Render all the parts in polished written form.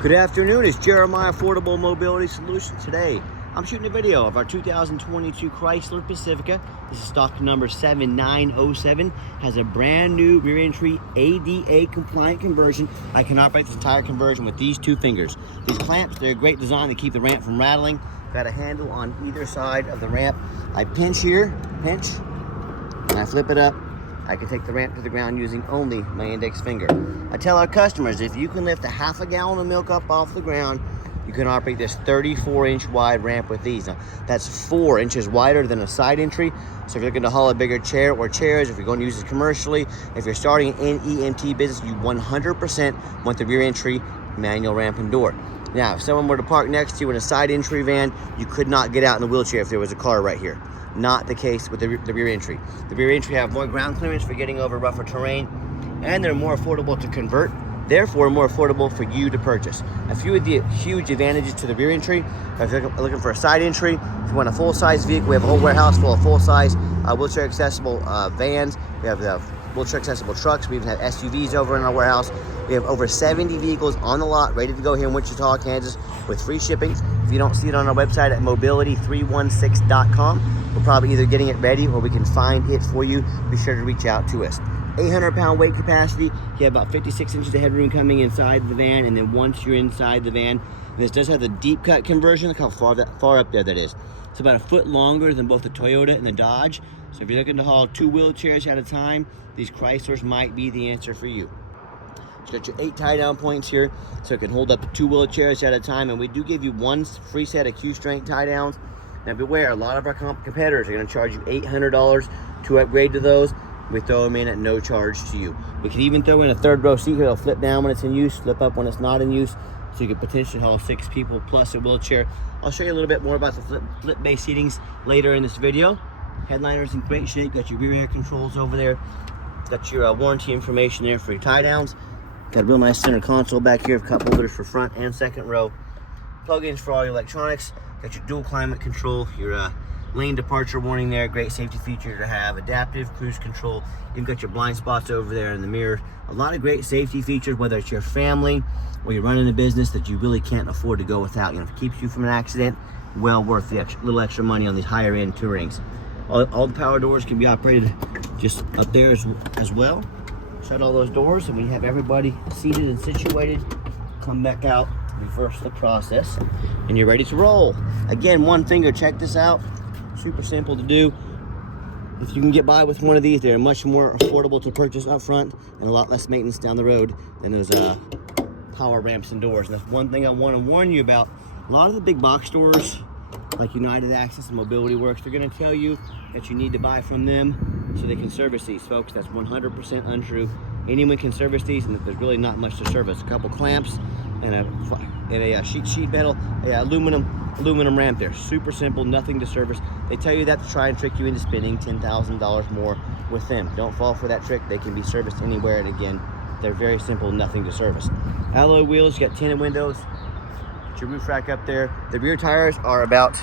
Good afternoon, it's Jeremiah Affordable Mobility Solutions. Today, I'm shooting a video of our 2022 Chrysler Pacifica. This is stock number 7907. Has a brand new rear entry ADA compliant conversion. I can operate this entire conversion with these two fingers. These clamps, they're a great design to keep the ramp from rattling. Got a handle on either side of the ramp. I pinch here, pinch, and I flip it up. I can take the ramp to the ground using only my index finger. I tell our customers, if you can lift a half a gallon of milk up off the ground, you can operate this 34-inch wide ramp with these. Now, that's 4 inches wider than a side entry. So if you're looking to haul a bigger chair or chairs, if you're going to use it commercially, if you're starting an NEMT business, you 100% want the rear entry manual ramp and door. Now, if someone were to park next to you in a side entry van, you could not get out in the wheelchair if there was a car right here. Not the case with the rear entry. The rear entry have more ground clearance for getting over rougher terrain, and they're more affordable to convert, therefore more affordable for you to purchase. A few of the huge advantages to the rear entry: if you're looking for a side entry, if you want a full-size vehicle, we have a whole warehouse full of full-size wheelchair accessible vans. We have wheelchair accessible trucks. We even have SUVs over in our warehouse. We have over 70 vehicles on the lot ready to go here in Wichita, Kansas, with free shipping. If you don't see it on our website at mobility316.com, we're probably either getting it ready or we can find it for you. Be sure to reach out to us. 800-pound weight capacity. You have about 56 inches of headroom coming inside the van, and then once you're inside the van, this does have the deep cut conversion. Look how far up there that is. It's about a foot longer than both the Toyota and the Dodge. So if you're looking to haul 2 wheelchairs at a time, these Chryslers might be the answer for you. You got your 8 tie-down points here, so it can hold up to 2 wheelchairs at a time, and we do give you 1 free set of Q-strength tie-downs. Now beware, a lot of our competitors are going to charge you $800 to upgrade to those. We throw them in at no charge to you. We can even throw in a 3rd row seat here. It'll flip down when it's in use, flip up when it's not in use, so you could potentially haul 6 people plus a wheelchair. I'll show you a little bit more about the flip-based seatings later in this video. Headliner's in great shape. Got your rear air controls over there. Got your warranty information there for your tie-downs. Got a real nice center console back here, cup holders for front and 2nd row. Plug-ins for all your electronics. Got your dual climate control, your lane departure warning there, great safety feature to have, adaptive cruise control. You've got your blind spots over there in the mirror. A lot of great safety features, whether it's your family or you're running a business that you really can't afford to go without. You know, if it keeps you from an accident, well worth the little extra money on these higher end Tourings. All the power doors can be operated just up there as well. Shut all those doors, and we have everybody seated and situated. Come back out, reverse the process, and you're ready to roll. Again, 1 finger, check this out. Super simple to do. If you can get by with one of these, they're much more affordable to purchase up front and a lot less maintenance down the road than those power ramps and doors. And that's one thing I want to warn you about. A lot of the big box stores, like United Access and Mobility Works, they're going to tell you that you need to buy from them so they can service these, folks. That's 100% untrue. Anyone can service these, and there's really not much to service. A couple clamps and a sheet metal, aluminum ramp there. Super simple, nothing to service. They tell you that to try and trick you into spending $10,000 more with them. Don't fall for that trick. They can be serviced anywhere, and again, they're very simple, nothing to service. Alloy wheels, you got tinted windows. Your roof rack up there. The rear tires are about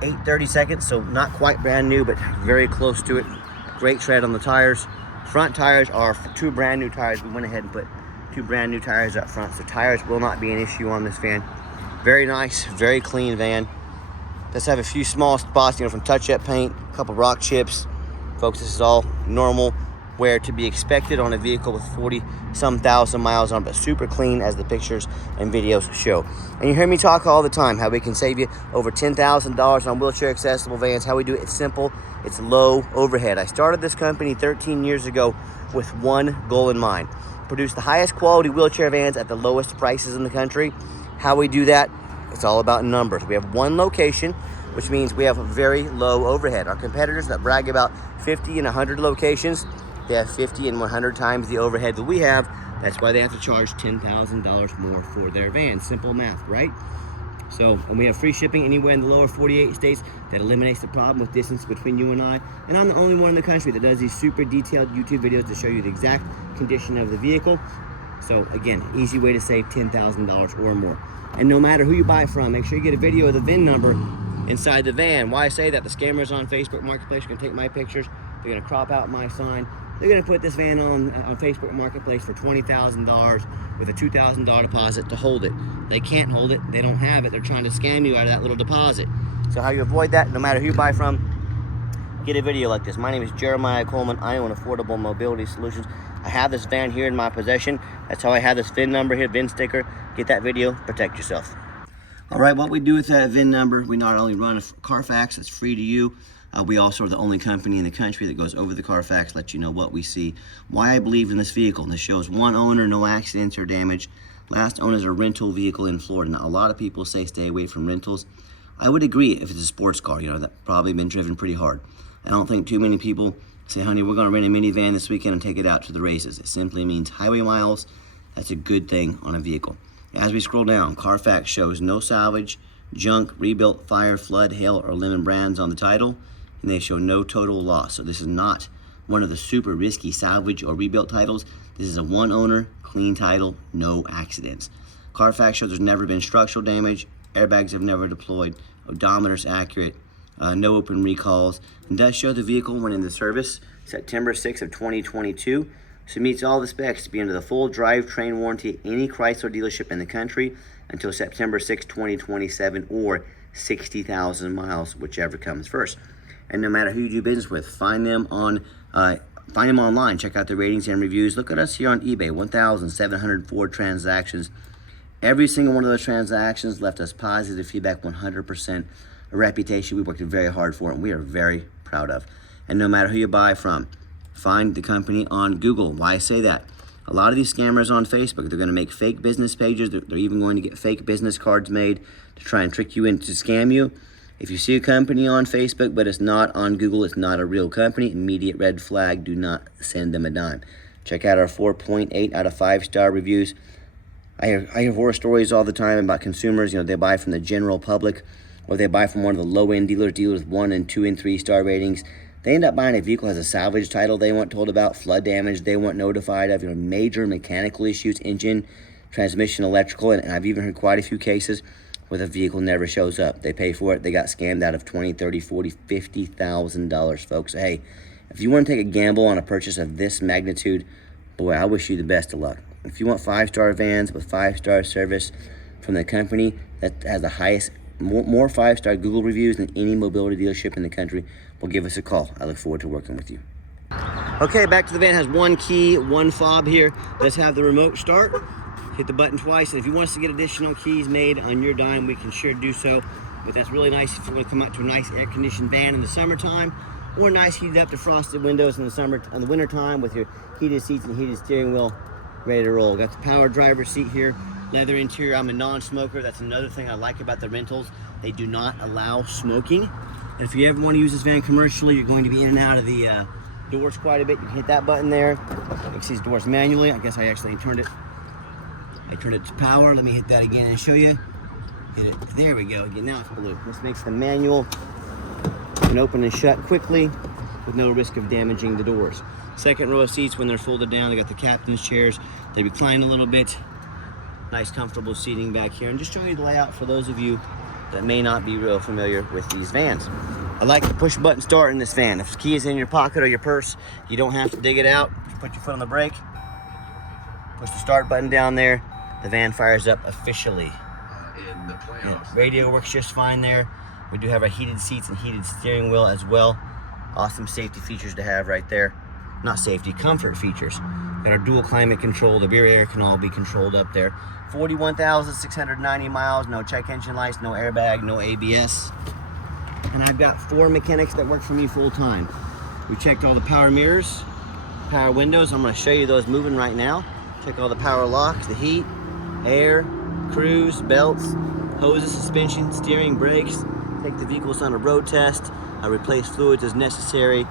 8/32, so not quite brand new, but very close to it. Great tread on the tires. Front tires are 2 brand new tires. We went ahead and put 2 brand new tires up front, so tires will not be an issue on this van. Very nice, very clean van. Does have a few small spots, you know, from touch-up paint, a couple rock chips. Folks, this is all normal wear to be expected on a vehicle with 40-some thousand miles on, but super clean as the pictures and videos show. And you hear me talk all the time how we can save you over $10,000 on wheelchair accessible vans. How we do it, it's simple, it's low overhead. I started this company 13 years ago with one goal in mind: produce the highest quality wheelchair vans at the lowest prices in the country. How we do that, it's all about numbers. We have 1 location, which means we have a very low overhead. Our competitors that brag about 50 and 100 locations, they have 50 and 100 times the overhead that we have. That's why they have to charge $10,000 more for their van. Simple math, right? So, and we have free shipping anywhere in the lower 48 states. That eliminates the problem with distance between you and I. And I'm the only one in the country that does these super detailed YouTube videos to show you the exact condition of the vehicle. So again, easy way to save $10,000 or more. And no matter who you buy from, make sure you get a video of the VIN number inside the van. Why I say that, the scammers on Facebook Marketplace are going to take my pictures. They're going to crop out my sign. they're gonna put this van on Facebook Marketplace for $20,000 with a $2,000 deposit to hold it. They can't hold it, they don't have it, they're trying to scam you out of that little deposit. So how you avoid that, no matter who you buy from, get a video like this. My name is Jeremiah Coleman. I own Affordable Mobility Solutions. I have this van here in my possession. That's how I have this VIN number here, VIN sticker. Get that video, protect yourself. All right, what we do with that VIN number, we not only run a Carfax, it's free to you. We also are the only company in the country that goes over the Carfax, let you know what we see. Why I believe in this vehicle. And this shows one owner, no accidents or damage. Last owner is a rental vehicle in Florida. Now, a lot of people say stay away from rentals. I would agree if it's a sports car, you know, that's probably been driven pretty hard. I don't think too many people say, honey, we're gonna rent a minivan this weekend and take it out to the races. It simply means highway miles. That's a good thing on a vehicle. As we scroll down, Carfax shows no salvage, junk, rebuilt, fire, flood, hail, or lemon brands on the title, and they show no total loss. So this is not one of the super risky salvage or rebuilt titles. This is a one owner, clean title, no accidents. Carfax shows there's never been structural damage, airbags have never deployed, odometer's accurate, no open recalls, and does show the vehicle went into service September 6th of 2022. So it meets all the specs to be under the full drivetrain warranty at any Chrysler dealership in the country until September 6, 2027, or 60,000 miles, whichever comes first. And no matter who you do business with, find them online. Check out the ratings and reviews. Look at us here on eBay, 1,704 transactions. Every single one of those transactions left us positive feedback, 100%. A reputation we worked very hard for and we are very proud of. And no matter who you buy from, find the company on Google. Why I say that? A lot of these scammers on Facebook, they're gonna make fake business pages. They're even going to get fake business cards made to try and trick you into scam you. If you see a company on Facebook, but it's not on Google, it's not a real company, immediate red flag, do not send them a dime. Check out our 4.8 out of 5-star reviews. I hear horror stories all the time about consumers, you know, they buy from the general public or they buy from one of the low-end dealers with 1 and 2 and 3-star ratings. They end up buying a vehicle that has a salvage title they weren't told about, flood damage they weren't notified of, you know, major mechanical issues, engine, transmission, electrical, and I've even heard quite a few cases where the vehicle never shows up. They pay for it, they got scammed out of $20,000, $30,000, $40,000, $50,000, folks. Hey, if you want to take a gamble on a purchase of this magnitude, boy, I wish you the best of luck. If you want 5-star vans with 5-star service from the company that has the highest, more 5-star Google reviews than any mobility dealership in the country, well, give us a call. I look forward to working with you. Okay, back to the van. Has one key, one fob here. Let's have the remote start. Hit the button twice, and if you want us to get additional keys made on your dime, we can sure do so. But that's really nice if you want to come out to a nice air-conditioned van in the summertime, or nice heated up to frosted windows in the wintertime with your heated seats and heated steering wheel, ready to roll. Got the power driver's seat here, leather interior. I'm a non-smoker. That's another thing I like about the rentals. They do not allow smoking. And if you ever want to use this van commercially, you're going to be in and out of the doors quite a bit. You can hit that button there. Fix these doors manually. I guess I actually turned it. I turned it to power. Let me hit that again and show you. Hit it. There we go. Again, now it's blue. This makes the manual can open and shut quickly with no risk of damaging the doors. Second row of seats, when they're folded down, they got the captain's chairs. They recline a little bit. Nice, comfortable seating back here. And just showing you the layout for those of you that may not be real familiar with these vans. I like the push button start in this van. If the key is in your pocket or your purse, you don't have to dig it out. Just put your foot on the brake, push the start button down there. The van fires up officially. Radio works just fine there. We do have our heated seats and heated steering wheel as well. Awesome safety features to have right there. Not safety, comfort features. Got our dual climate control. The rear air can all be controlled up there. 41,690 miles, no check engine lights, no airbag, no ABS. And I've got 4 mechanics that work for me full time. We checked all the power mirrors, power windows. I'm gonna show you those moving right now. Check all the power locks, the heat, air, cruise, belts, hoses, suspension, steering, brakes. Take the vehicles on a road test, replace fluids as necessary,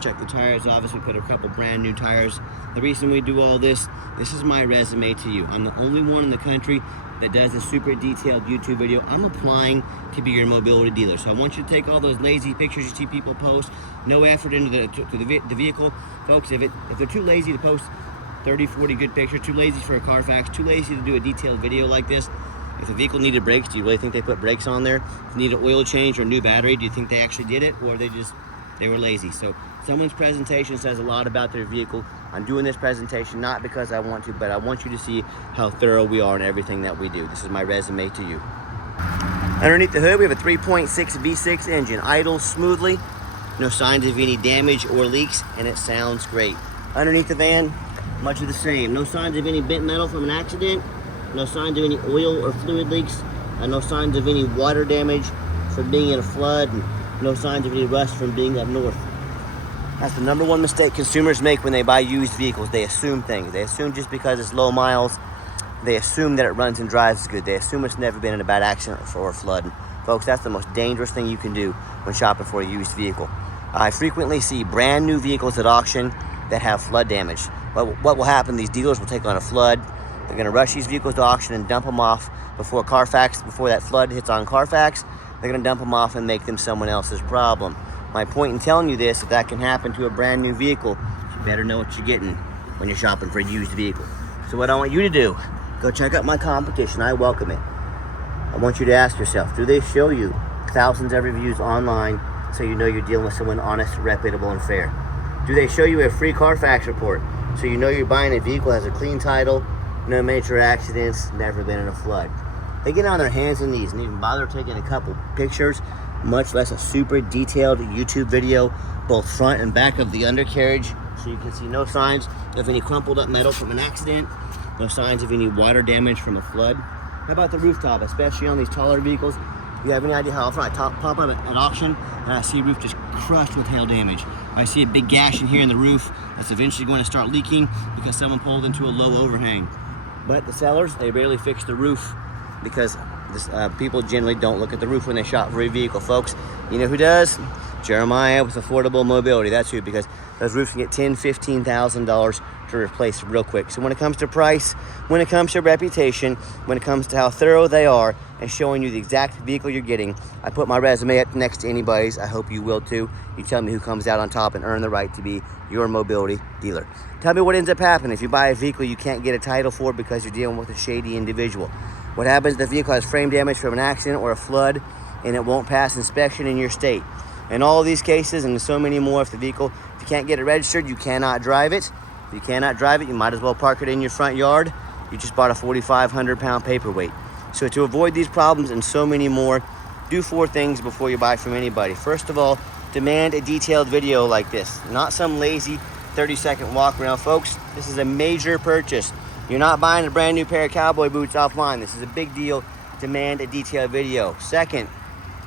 check the tires. Obviously, we put a couple brand new tires. The reason we do all this is my resume to you. I'm the only one in the country that does a super detailed YouTube video. I'm applying to be your mobility dealer. So I want you to take all those lazy pictures you see people post, no effort into the vehicle. Folks, if they're too lazy to post 30, 40 good pictures, too lazy for a Carfax, too lazy to do a detailed video like this. If the vehicle needed brakes, do you really think they put brakes on there? If you need an oil change or a new battery, do you think they actually did it? Or they were lazy? So Someone's presentation says a lot about their vehicle. I'm doing this presentation not because I want to, but I want you to see how thorough we are in everything that we do. This is my resume to you. Underneath the hood, we have a 3.6 V6 engine, idles smoothly, no signs of any damage or leaks, and it sounds great. Underneath the van, much of the same. No signs of any bent metal from an accident, no signs of any oil or fluid leaks, and no signs of any water damage from being in a flood, and no signs of any rust from being up north. That's the number one mistake consumers make when they buy used vehicles. They assume things. They assume just because it's low miles, they assume that it runs and drives good. They assume it's never been in a bad accident or a flood. And folks, that's the most dangerous thing you can do when shopping for a used vehicle. I frequently see brand new vehicles at auction that have flood damage. What will happen, these dealers will take on a flood. They're gonna rush these vehicles to auction and dump them off before that flood hits on Carfax. They're gonna dump them off and make them someone else's problem. My point in telling you this, if that can happen to a brand new vehicle, you better know what you're getting when you're shopping for a used vehicle. So what I want you to do, go check out my competition. I welcome it. I want you to ask yourself, do they show you thousands of reviews online so you know you're dealing with someone honest, reputable, and fair? Do they show you a free Carfax report so you know you're buying a vehicle that has a clean title, no major accidents, never been in a flood? They get on their hands and knees and even bother taking a couple pictures, much less a super detailed YouTube video, both front and back of the undercarriage, so you can see no signs of any crumpled up metal from an accident, no signs of any water damage from a flood. How about the rooftop, especially on these taller vehicles? You have any idea how often I pop up at an auction and I see a roof just crushed with hail damage? I see a big gash in here in the roof that's eventually going to start leaking because someone pulled into a low overhang. But the sellers, they rarely fix the roof because people generally don't look at the roof when they shop for a vehicle, folks. You know who does? Jeremiah with Affordable Mobility. That's who, because those roofs can get $10,000, $15,000 to replace real quick. So when it comes to price, when it comes to reputation, when it comes to how thorough they are and showing you the exact vehicle you're getting, I put my resume up next to anybody's. I hope you will too. You tell me who comes out on top and earn the right to be your mobility dealer. Tell me what ends up happening if you buy a vehicle you can't get a title for because you're dealing with a shady individual. What happens if the vehicle has frame damage from an accident or a flood and it won't pass inspection in your state? In all of these cases, and so many more, if you can't get it registered, you cannot drive it. If you cannot drive it, you might as well park it in your front yard. You just bought a 4,500 pound paperweight. So to avoid these problems and so many more, do 4 things before you buy from anybody. First of all, demand a detailed video like this, not some lazy 30-second walk around. Folks, this is a major purchase. You're not buying a brand new pair of cowboy boots offline. This is a big deal. Demand a detailed video. Second,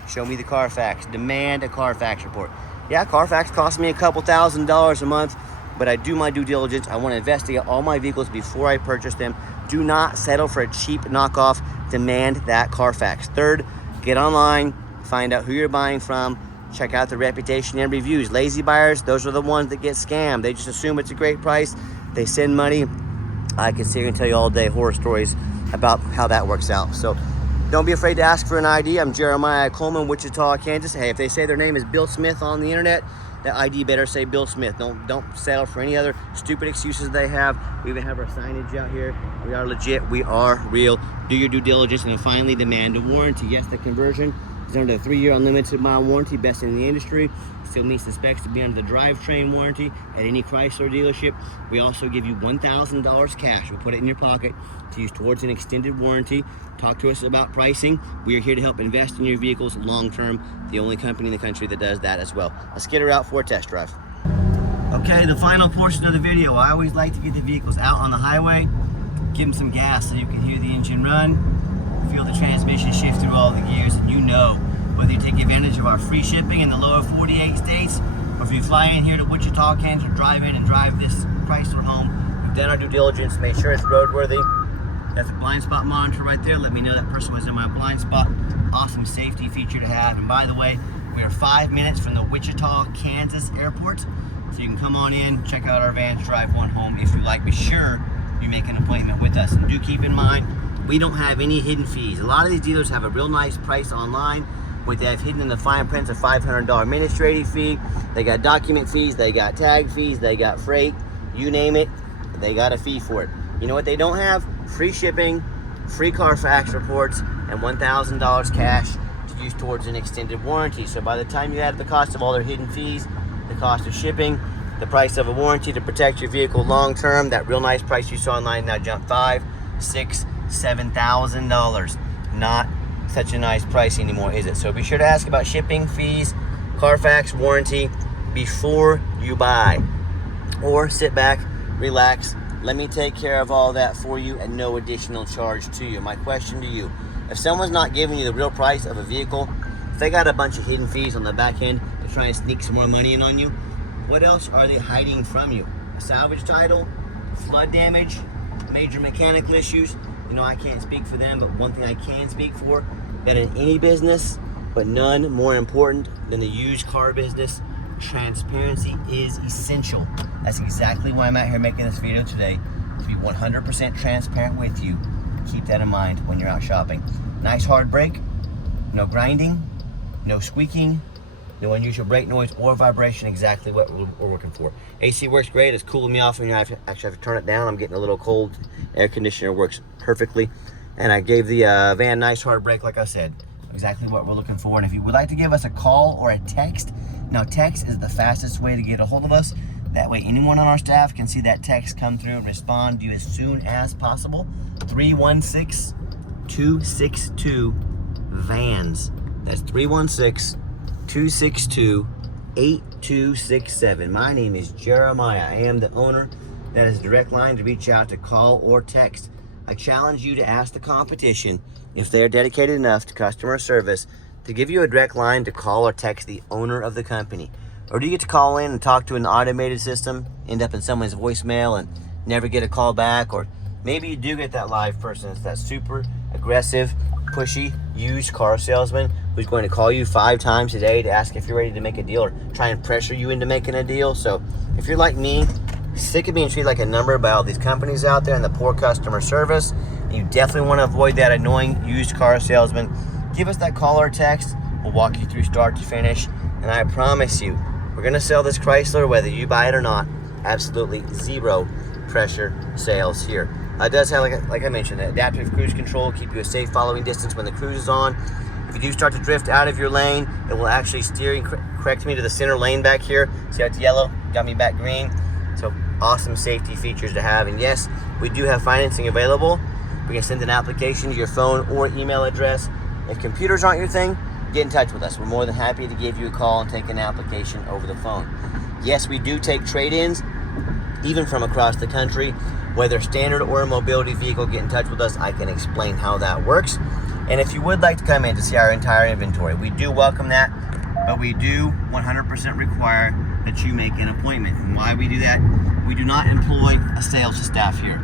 show me the Carfax. Demand a Carfax report. Yeah, Carfax costs me a couple $1,000s a month, but I do my due diligence. I want to investigate all my vehicles before I purchase them. Do not settle for a cheap knockoff. Demand that Carfax. Third, get online, find out who you're buying from, check out the reputation and reviews. Lazy buyers, those are the ones that get scammed. They just assume it's a great price. They send money. I can sit here and tell you all day horror stories about how that works out. So don't be afraid to ask for an ID. I'm Jeremiah Coleman, Wichita, Kansas. Hey, if they say their name is Bill Smith on the internet, that ID better say Bill Smith. Don't settle for any other stupid excuses they have. We even have our signage out here. We are legit. We are real. Do your due diligence, and then finally demand a warranty. Yes, the conversion is under a 3-year unlimited mile warranty, best in the industry. Still meets the specs to be under the drivetrain warranty at any Chrysler dealership. We also give you $1,000 cash. We'll put it in your pocket to use towards an extended warranty. Talk to us about pricing. We are here to help invest in your vehicles long term. The only company in the country that does that as well. Let's get her out for a test drive. Okay, the final portion of the video. I always like to get the vehicles out on the highway, give them some gas so you can hear the engine run, feel the transmission shift through all the gears, and you know whether you take advantage of our free shipping in the lower 48 states, or if you fly in here to Wichita, Kansas, drive in and drive this Chrysler home. We've done our due diligence, made sure it's roadworthy. That's a blind spot monitor right there. Let me know that person was in my blind spot. Awesome safety feature to have. And by the way, we are 5 minutes from the Wichita, Kansas airport. So you can come on in, check out our vans, drive one home if you like. Be sure you make an appointment with us. And do keep in mind, we don't have any hidden fees. A lot of these dealers have a real nice price online. What they have hidden in the fine print is a $500 administrative fee. They got document fees, they got tag fees, they got freight, you name it, they got a fee for it. You know what they don't have? Free shipping, free Carfax reports, and $1,000 cash to use towards an extended warranty. So by the time you add the cost of all their hidden fees, the cost of shipping, the price of a warranty to protect your vehicle long term. That real nice price you saw online now jumped $5,000, $6,000, $7,000. Not such a nice price anymore, is it? So be sure to ask about shipping, fees, Carfax, warranty before you buy. Or sit back, relax, let me take care of all that for you at no additional charge to you. My question to you, if someone's not giving you the real price of a vehicle, if they got a bunch of hidden fees on the back end to try and sneak some more money in on you, what else are they hiding from you? A salvage title, flood damage, major mechanical issues. You know, I can't speak for them, but one thing I can speak for, that in any business, but none more important than the used car business, transparency is essential. That's exactly why I'm out here making this video today, to be 100% transparent with you. Keep that in mind when you're out shopping. Nice hard brake, no grinding, no squeaking, no unusual brake noise or vibration, exactly what we're looking for. AC works great, it's cooling me off when you actually have to turn it down. I'm getting a little cold. Air conditioner works perfectly. And I gave the van nice hard brake, like I said. Exactly what we're looking for. And if you would like to give us a call or a text, now text is the fastest way to get a hold of us. That way anyone on our staff can see that text come through and respond to you as soon as possible. 316-262-VANS. That's 316-262-8267. My name is Jeremiah. I am the owner. That is a direct line to reach out to call or text. I challenge you to ask the competition if they are dedicated enough to customer service to give you a direct line to call or text the owner of the company. Or do you get to call in and talk to an automated system, end up in someone's voicemail and never get a call back? Or maybe you do get that live person. It's that super aggressive, pushy, used car salesman who's going to call you 5 times a day to ask if you're ready to make a deal or try and pressure you into making a deal. So if you're like me, sick of being treated like a number by all these companies out there and the poor customer service, and you definitely want to avoid that annoying used car salesman, give us that call or text. We'll walk you through start to finish, and I promise you, we're going to sell this Chrysler whether you buy it or not. Absolutely zero pressure sales here. It does have, like I mentioned, adaptive cruise control, keep you a safe following distance when the cruise is on. If you do start to drift out of your lane, it will actually steer and correct me to the center lane back here. See how it's yellow? Got me back green. So awesome safety features to have. And yes, we do have financing available. We can send an application to your phone or email address. If computers aren't your thing, get in touch with us. We're more than happy to give you a call and take an application over the phone. Yes, we do take trade-ins, even from across the country. Whether standard or a mobility vehicle, get in touch with us. I can explain how that works. And if you would like to come in to see our entire inventory, we do welcome that, but we do 100% require that you make an appointment. And why we do that, we do not employ a sales staff here.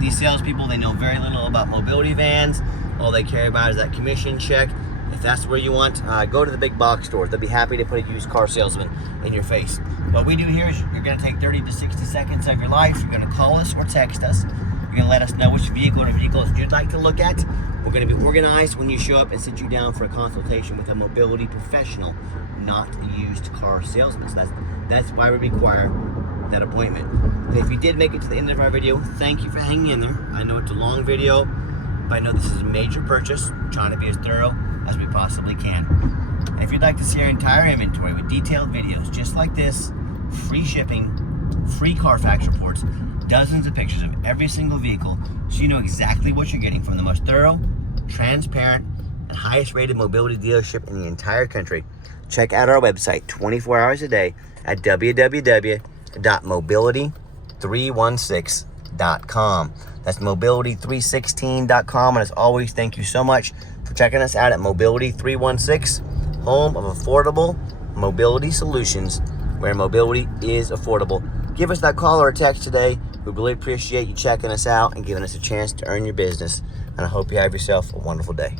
These salespeople, they know very little about mobility vans. All they care about is that commission check. If that's where you want, go to the big box stores. They'll be happy to put a used car salesman in your face. What we do here is you're going to take 30 to 60 seconds of your life. You're going to call us or text us. You're going to let us know which vehicle or vehicles you'd like to look at. We're going to be organized when you show up and sit you down for a consultation with a mobility professional, not a used car salesman. So that's why we require that appointment. And if you did make it to the end of our video, thank you for hanging in there. I know it's a long video, but I know this is a major purchase. We're trying to be as thorough as we possibly can. And if you'd like to see our entire inventory with detailed videos just like this, free shipping, free Carfax reports, dozens of pictures of every single vehicle, so you know exactly what you're getting from the most thorough, transparent, and highest rated mobility dealership in the entire country, check out our website 24 hours a day at www.mobility316.com. That's mobility316.com. And as always, thank you so much for checking us out at Mobility 316, home of affordable mobility solutions, where mobility is affordable. Give us that call or a text today. We really appreciate you checking us out and giving us a chance to earn your business. And I hope you have yourself a wonderful day.